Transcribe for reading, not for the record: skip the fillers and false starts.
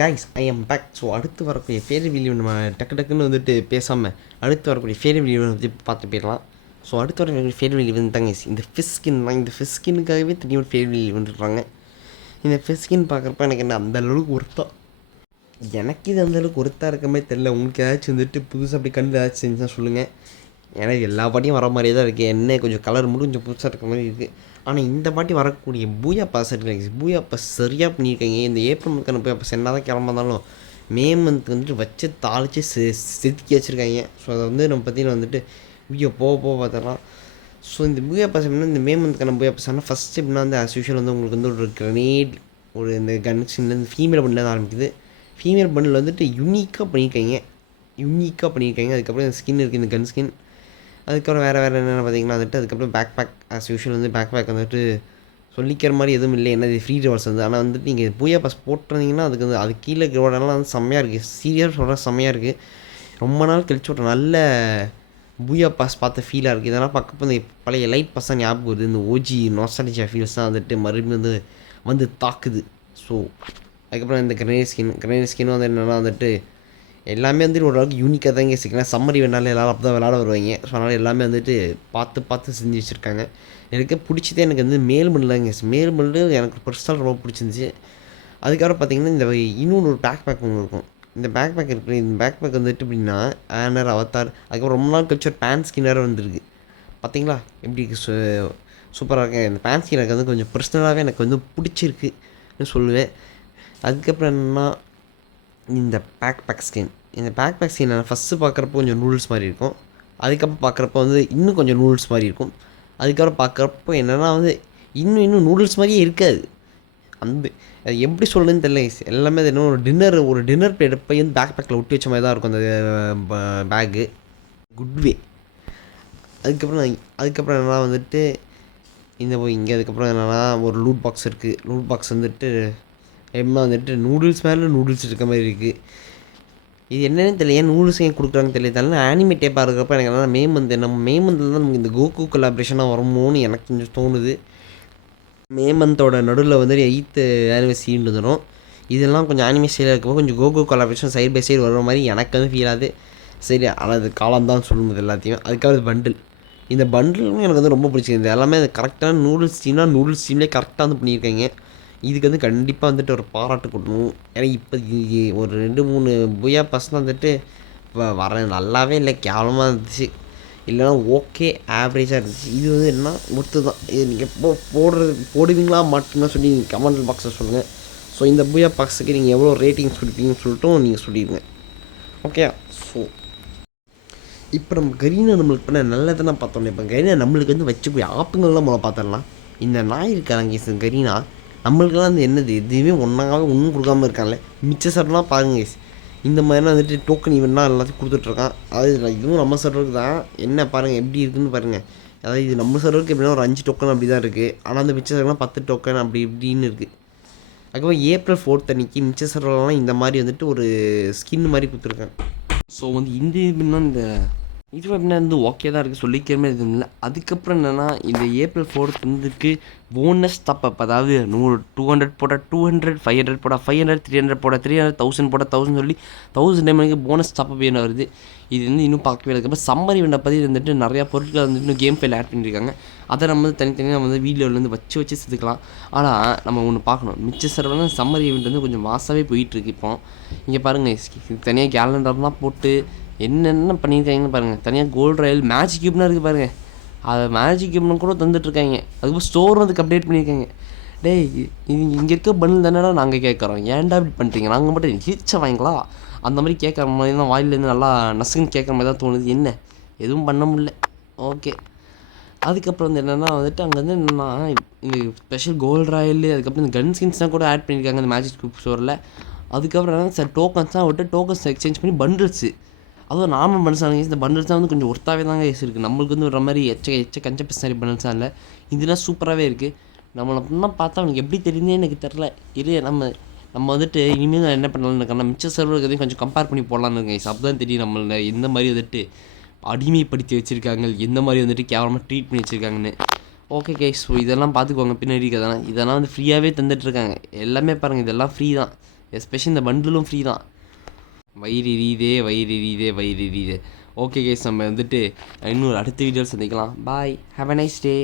Guys I am back. So அடுத்து வரக்கூடிய fairy video நம்ம டக்குன்னு வந்துட்டு பேசாமல் அடுத்து வரக்கூடிய ஃபேரி வீடியோ வந்து பார்த்து போயிடலாம். ஸோ அடுத்து வரக்கூடிய ஃபேரி வீடியோ வந்து தாங்க இந்த ஃபிஷ் ஸ்கின் தான். இந்த ஃபிஷ் ஸ்கின்னுக்காகவே தனியாக ஒரு ஃபேரி வீடியோ வந்துடுறாங்க. இந்த ஃபிஷ் ஸ்கின் பார்க்குறப்ப எனக்கு என்ன அந்தளவுக்கு ஒருத்தா, எனக்கு இது அந்தளவுக்கு ஒருத்தா இருக்க மாதிரி தெரில. உங்களுக்கு ஏதாச்சும் வந்துட்டு புதுசாக அப்படி கண்டு ஏதாச்சும் செஞ்சுதான் சொல்லுங்கள். எனக்கு எல்லா பாட்டியும் வர மாதிரியே தான் இருக்குது. என்ன கொஞ்சம் கலர் மட்டும் கொஞ்சம் புதுசாக இருக்க மாதிரி இருக்குது. ஆனால் இந்த பாட்டி வரக்கூடிய பூயா பாஸ் இருக்குது. பூயா பாஸ் சரியாக பண்ணியிருக்காங்க. இந்த ஏப்ரல் மந்த் போய் அப்போ சென்னா தான் கிளம்பாந்தாலும் மே மந்த் வந்துட்டு வச்சு தாளித்து செதுக்கி வச்சுருக்காங்க. ஸோ அதை வந்து நம்ம பார்த்தீங்கன்னா வந்துட்டு வீடியோ போக பார்த்துடலாம். ஸோ இந்த பூயா பாஸ் எப்படின்னா இந்த மே மந்த்க்கான பூயா பாஸ் ஆனால் ஃபஸ்ட்டு எப்படின்னா வந்து ஆஸ் யூஷுவல் வந்து உங்களுக்கு வந்து ஒரு கிரனேட் ஒரு இந்த கன்ஸ்கின்லேருந்து ஃபீமேல் பண்ணல ஆரம்பிக்குது. ஃபீமேல் பண்ணில் வந்துட்டு யூனிக்காக பண்ணியிருக்காங்க. அதுக்கப்புறம் இந்த ஸ்கின் இருக்குது, இந்த கன் ஸ்கின். அதுக்கப்புறம் வேறு என்னென்ன பார்த்தீங்கன்னா வந்துட்டு அதுக்கப்புறம் பேக் பேக் ஆஸ் யூஷுவல் வந்து பேக் பேக் வந்துட்டு சொல்லிக்கிற மாதிரி எதுவும் இல்லை. என்ன இது ஃப்ரீ ரிவார்ட்ஸ் வந்து. ஆனால் வந்துட்டு நீங்கள் பூயா பாஸ் போட்டிருந்தீங்கன்னா அதுக்கு வந்து அது கீழே ரிவார்டெல்லாம் வந்து செம்மையாக இருக்குது. சீரியஸாக சொல்கிற செம்மையாக இருக்குது. ரொம்ப நாள் கழிச்சு ஒரு நல்ல பூயா பாஸ் பார்த்த ஃபீலாக இருக்குது. இதெல்லாம் பார்க்கப்போ இந்த பழைய லைட் பாஸ் தான் ஞாபகம் வருது. இந்த ஓஜி நாஸ்டாலஜியா ஃபீல்ஸ் தான் வந்துட்டு மறுபடியும் வந்து தாக்குது. ஸோ அதுக்கப்புறம் இந்த கிரனேட் ஸ்கின் வந்து என்னென்னா வந்துட்டு எல்லாமே வந்துட்டு ஓரளவுக்கு யூனிக்காக தான் இங்கே சிக்கலாம். சம்மர் வேணாலும் எல்லோரும் அப்போ தான் விளாட வருவாங்க. ஸோ அதனால் எல்லாமே வந்துட்டு பார்த்து செஞ்சு வச்சுருக்காங்க. எனக்கு பிடிச்சதே எனக்கு வந்து மேல் மண்ணில்ங்க. மேல் மண்ணில் எனக்கு பர்சனல் ரொம்ப பிடிச்சிருந்துச்சி. அதுக்கப்புறம் பார்த்திங்கன்னா இந்த இன்னொன்று ஒரு பேக் ஒன்று இருக்கும். இந்த பேக் பேக் இருக்குது. இந்த பேக் பேக் வந்துட்டு எப்படின்னா ஆனர் அவத்தார். அதுக்கப்புறம் ரொம்ப நாள் கழிச்சு ஒரு பேண்ட் ஸ்கின்னராக வந்துருக்கு. பார்த்தீங்களா எப்படி சூப்பராக இருக்கேன். இந்த பேண்ட் ஸ்கின் எனக்கு வந்து கொஞ்சம் பர்சனலாகவே எனக்கு வந்து பிடிச்சிருக்குன்னு சொல்லுவேன். அதுக்கப்புறம் என்னென்னா இந்த பேக் ஸ்கின் நான் ஃபஸ்ட்டு பார்க்குறப்போ கொஞ்சம் நூடுல்ஸ் மாதிரி இருக்கும். அதுக்கப்புறம் பார்க்குறப்போ வந்து இன்னும் கொஞ்சம் நூடுல்ஸ் மாதிரி இருக்கும். அதுக்கப்புறம் பார்க்குறப்போ என்னென்னா வந்து இன்னும் நூடுல்ஸ் மாதிரியே இருக்காது. அந்த அது எப்படி சொல்லுன்னு தெரியல. எல்லாமே அது என்ன ஒரு டின்னர் பிளேட் போய் வந்து பேக்கில் ஒட்டி வச்ச மாதிரி தான் இருக்கும் அந்த பேக்கு. குட்வே. அதுக்கப்புறம் என்னென்னா வந்துட்டு இங்கே அதுக்கப்புறம் என்னென்னா ஒரு லூட் பாக்ஸ் இருக்குது. லூட் பாக்ஸ் வந்துட்டு எப்படின்னா வந்துட்டு நூடுல்ஸ் மேலே நூடுல்ஸ் இருக்க மாதிரி இருக்குது. இது என்னென்னு தெரியல. ஏன் நூடுல்ஸ் ஏன் கொடுக்குறாங்கன்னு தெரியல. ஆனிமே டேப்பாக இருக்கிறப்ப எனக்கு என்னன்னா மே மந்தில் தான் நமக்கு இந்த கோகு கொலாபரேஷனாக வருமோன்னு எனக்கு கொஞ்சம் தோணுது. மே மந்தோட நடுவில் வந்து 8th ஆனிவர்சரின்னு வந்துடும். இதெல்லாம் கொஞ்சம் ஆனிமே ஸ்டைலாக இருக்கப்போ கொஞ்சம் Goku collaboration side by side வர மாதிரி எனக்கு வந்து ஃபீல் ஆகுது. சரி, ஆனால் அது காலம்தான் சொல்லும்போது எல்லாத்தையும். அதுக்காக பண்டில், இந்த பண்டிலும் எனக்கு வந்து ரொம்ப பிடிச்சிருந்தது. எல்லாமே அது கரெக்டான நூடுல்ஸ் டீம்லேயே கரெக்டாக வந்து பண்ணியிருக்காங்க. இதுக்கு வந்து கண்டிப்பாக வந்துட்டு ஒரு பாராட்டு கொடுக்கணும். ஏன்னா இப்போ ஒரு 2-3 பூயா பாஸ் தான் வந்துட்டு வர நல்லாவே இல்லை, கேவலமாக இருந்துச்சு. இல்லைனா ஓகே ஆவரேஜாக இருந்துச்சு. இது வந்து என்ன ஒருத்து தான். இது நீங்கள் போடுவீங்களா மாட்டீங்களா சொல்லி நீங்கள் கமெண்ட் பாக்ஸில் சொல்லுங்கள். ஸோ இந்த பூயா பாக்ஸுக்கு நீங்கள் எவ்வளோ ரேட்டிங்ஸ் கொடுப்பீங்கன்னு சொல்லிட்டும் நீங்கள் சொல்லிடுங்க. ஓகே. ஸோ இப்போ நம்ம கரீனா நம்மளுக்கு பண்ண நல்லதுன்னா பார்த்தோன்னே இப்போ கரீனா நம்மளுக்கு வந்து வச்சுக்கூடிய ஆப்புங்கள்லாம் முதல்ல பார்த்துடலாம். இந்த நாய் இருக்காங்க கரீனா நம்மளுக்கெல்லாம் வந்து என்னது எதுவுமே ஒன்றும் கொடுக்காமல் இருக்காங்களே. மிச்ச சர்வெலாம் பாருங்க. இந்த மாதிரிலாம் வந்துட்டு டோக்கன் ஈவெண்ட்லாம் எல்லாத்தையும் கொடுத்துட்ருக்கான். அதாவது இதுவும் நம்ம சர்வருக்கு தான். என்ன பாருங்கள் எப்படி இருக்குதுன்னு பாருங்கள். அதாவது இது நம்ம சர்வருக்கு எப்படின்னா ஒரு 5 டோக்கன் அப்படி தான் இருக்குது. ஆனால் அந்த மிச்ச சர்வெலாம் 10 டோக்கன் அப்படி இப்படின்னு இருக்குது. அதுக்கப்புறம் ஏப்ரல் 4th அன்றைக்கி மிச்ச சர்வரெலாம் இந்த மாதிரி வந்துட்டு ஒரு ஸ்கின் மாதிரி கொடுத்துருக்காங்க. ஸோ வந்து இந்த இந்த இது எப்படின்னா வந்து ஓகே தான் இருக்குது, சொல்லிக்கிற மாதிரி எதுவும் இல்லை. அதுக்கப்புறம் என்னென்னா இந்த ஏப்ரல் 4th வந்துக்கு போனஸ் டாப்அப், அதாவது 200 போட்டால் 200, 500 போட்டால் 500, 300 போட்டால் 300, 1000 போட்டால் 1000 சொல்லி 1000 டைமுக்கு போனஸ் டாப்அப் என்ன வருது. இது வந்து இன்னும் பார்க்கவே இல்லை. சம்மர் இவெண்ட்டை பற்றி வந்துட்டு நிறையா பொருட்கள் வந்துட்டு இன்னும் கேம் ஃபைல் ஆட் பண்ணியிருக்காங்க. அதை நம்ம வந்து தனித்தனியாக வந்து வீடியோவில் வச்சு செதுக்கலாம். ஆனால் நம்ம ஒன்று பார்க்கணும், மிச்ச சர்வெல்லாம் சம்மர் ஈவெண்ட் வந்து கொஞ்சம் மாசாகவே போயிட்டுருக்கு. இப்போ இங்கே பாருங்கள், தனியாக கேலண்டர்லாம் போட்டு என்னென்ன பண்ணியிருக்காங்கன்னு பாருங்கள். தனியாக கோல்டு ராயல் மேஜிக் கியூப்னா இருக்குது பாருங்கள். அதை மேஜிக் கியூப்னு கூட தந்துட்டுருக்காங்க. அதுக்கப்புறம் ஸ்டோர் வந்து அப்டேட் பண்ணியிருக்காங்க. டேய், இது இங்கே இருக்க பண்டில் தானடா நாங்கள் கேட்குறோம், ஏன்டா இப்படி பண்ணுறீங்க, நாங்கள் மட்டும் ஹீச்சை வாங்கிங்களா அந்த மாதிரி கேட்குற மாதிரி தான் வாயிலேருந்து நல்லா நசுக்குன்னு கேட்குற மாதிரி தான் தோணுது. என்ன எதுவும் பண்ண முடியல. ஓகே. அதுக்கப்புறம் வந்து என்னென்னா வந்துட்டு அங்கே வந்து என்னென்னா இந்த ஸ்பெஷல் கோல்டு ராயல், அதுக்கப்புறம் இந்த கன் ஸ்கின்ஸ்லாம் கூட ஆட் பண்ணியிருக்காங்க இந்த மேஜிக் கியூப் ஸ்டோரில். அதுக்கப்புறம் என்ன சார் டோக்கன்ஸ்லாம் விட்டு டோக்கன்ஸ் எக்ஸ்சேஞ்ச் பண்ணி பண்டில்ஸு, அதுவும் நார்மல் பண்டில்ஸ் இந்த பண்டில்ஸ் தான் வந்து கொஞ்சம் ஒர்த்தாகவே தாங்க இருக்குது. நம்மளுக்கு வந்து ஒரு மாதிரி எச்ச கஞ்ச பிஸ்னாரி பண்டில்ஸாக இல்லை, இதெல்லாம் சூப்பராகவே இருக்குது. நம்மளை அப்படின்னா பார்த்தா அவனுக்கு எப்படி தெரியுதுன்னு எனக்கு தெரில. இல்லை நம்ம வந்துட்டு இனிமேல் என்ன பண்ணலான்னு இருக்கேன், மிச்ச சர்வர்களையும் கொஞ்சம் கம்பேர் பண்ணி போடலான்னு இருக்கேன். அப்போ தான் தெரியும் நம்மளை எந்த மாதிரி வந்துட்டு அடிமைப்படுத்தி வச்சுருக்காங்க, எந்த மாதிரி வந்துட்டு கேவலமாக ட்ரீட் பண்ணி வச்சுருக்காங்கன்னு. ஓகே கைஸ், ஸோ இதெல்லாம் பார்த்துக்குவாங்க பின்னாடி கதை. இதெல்லாம் வந்து ஃப்ரீயாகவே தந்துட்டுருக்காங்க. எல்லாமே பாருங்கள், இதெல்லாம் ஃப்ரீ தான். எஸ்பெஷலி இந்த பண்டிலும் ஃப்ரீ தான். வயிறு எரியுதே. ஓகே கைஸ், நம்ம வந்துட்டு இன்னொரு அடுத்த வீடியோவில் சந்திக்கலாம். பாய், ஹேவ் அ நைஸ் டே.